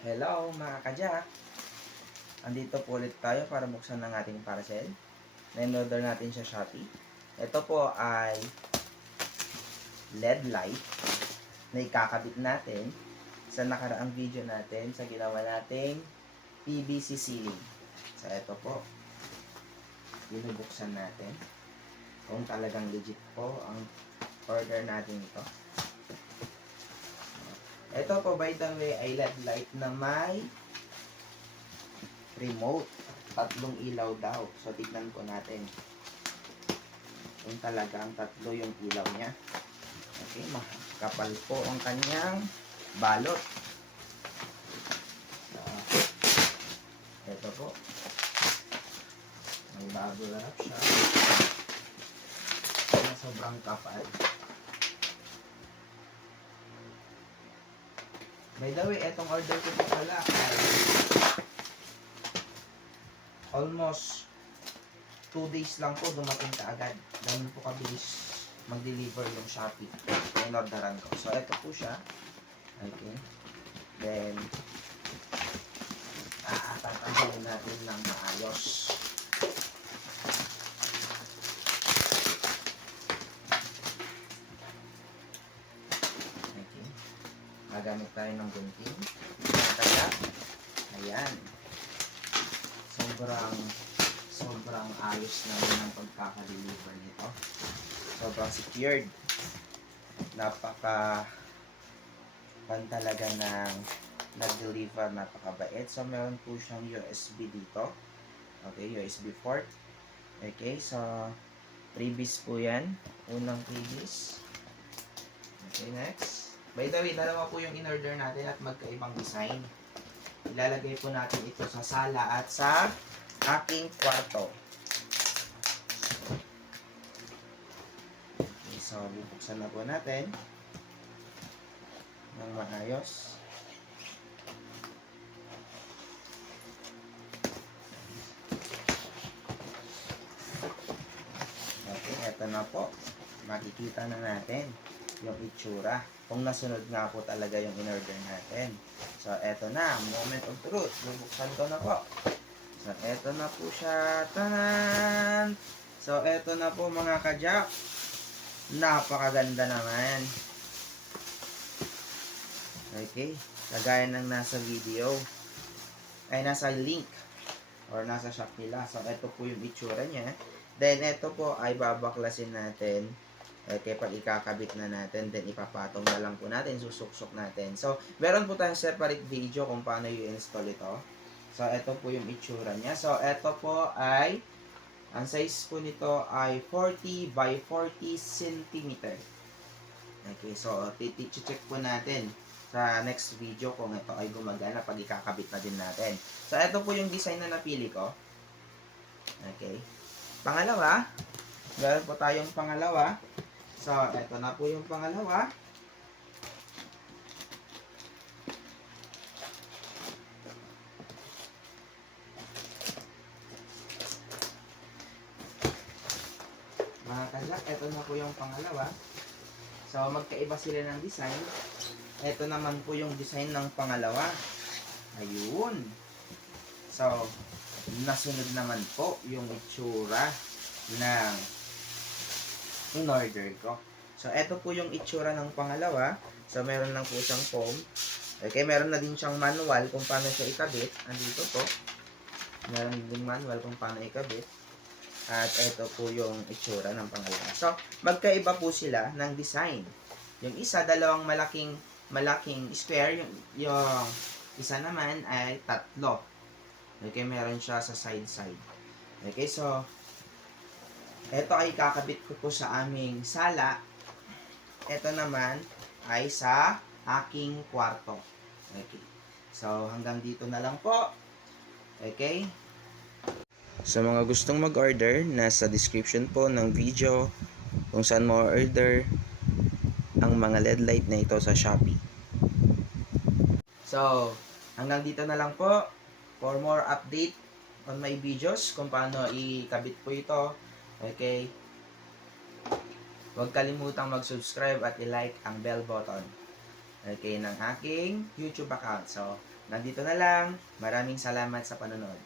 Hello mga ka-Jack! Andito po ulit tayo para buksan ng ating parcel. Na-order natin sa Shopee. Ito po ay LED light na ikakabit natin sa nakaraang video natin sa ginawa nating PVC ceiling. So ito po, binubuksan natin kung talagang legit po ang order natin ito. Ito po, by the way, ay LED light na may remote. Tatlong ilaw daw. So, tignan po natin kung talagang tatlo yung ilaw niya. Okay, makapal po ang kanyang balot. So, ito po. May bubble wrap siya. Na sobrang kapal. By the way, etong order ko po pala ay almost 2 days lang po dumating kaagad. Ganun po kabilis mag-deliver yung Shopee. In-orderan ko. So, ito po siya. Okay. Then, tatanggalin natin ng maayos. Okay. Magamit tayo ng gunting. Kaya, ayan. Sobrang ayos naman ang pagkaka-deliver nito. Sobrang secured. Napaka talaga ng nag-deliver, napakabait. So, meron po siyang USB dito. Okay, USB port. Okay, so previous po yan. Unang previous. Okay, next. By the way, dalawa po yung in-order natin at magkaibang design. Ilalagay po natin ito sa sala at sa aking kwarto. Okay, so bubuksan na po natin ng maayos. Okay, eto na po. Makikita na natin yung itsura. Kung nasunod nga po talaga yung in-order natin. So, eto na. Moment of truth. Bubuksan ko na po. So, eto na po siya. Tanan! So, eto na po mga ka-Jack. Napakaganda naman. Okay. Kagaya ng nasa video. Ay, nasa link. Or nasa shop nila. So, eto po yung itsura niya. Then, eto po ay babaklasin natin. Okay, pag ikakabit na natin, then ipapatong na lang po natin, susuksok natin. So, meron po tayong separate video kung paano i-install ito. So, ito po yung itsura niya. So, ito po ay, ang size po nito ay 40 by 40 cm. Okay, so, check po natin sa next video kung ito ay gumagana pag ikakabit na din natin. So, ito po yung design na napili ko. Okay. Pangalawa, meron po tayong pangalawa. So, ito na po yung pangalawa. Mga ka-Jack, ito na po yung pangalawa. So, magkaiba sila ng design. Ito naman po yung design ng pangalawa. Ayun. So, nasunod naman po yung itsura ng in-order ko. So, ito po yung itsura ng pangalawa. So, meron lang po siyang foam. Okay, meron na din siyang manual kung paano siya ikabit. Andito po. Meron din manual kung paano ikabit. At ito po yung itsura ng pangalawa. So, magkaiba po sila ng design. Yung isa, dalawang malaking square. Yung isa naman ay tatlo. Okay, meron siya sa side-side. Okay, so, ito ay kakabit ko po sa aming sala. Ito naman ay sa aking kwarto. Okay. So, hanggang dito na lang po. Okay. Sa mga gustong mag-order, nasa description po ng video kung saan mo order ang mga LED light na ito sa Shopee. So, hanggang dito na lang po. For more update on my videos kung paano ikabit po ito. Okay. Huwag kalimutang mag-subscribe at i-like ang bell button. okay, ng aking YouTube account. So, nandito na lang. Maraming salamat sa panonood.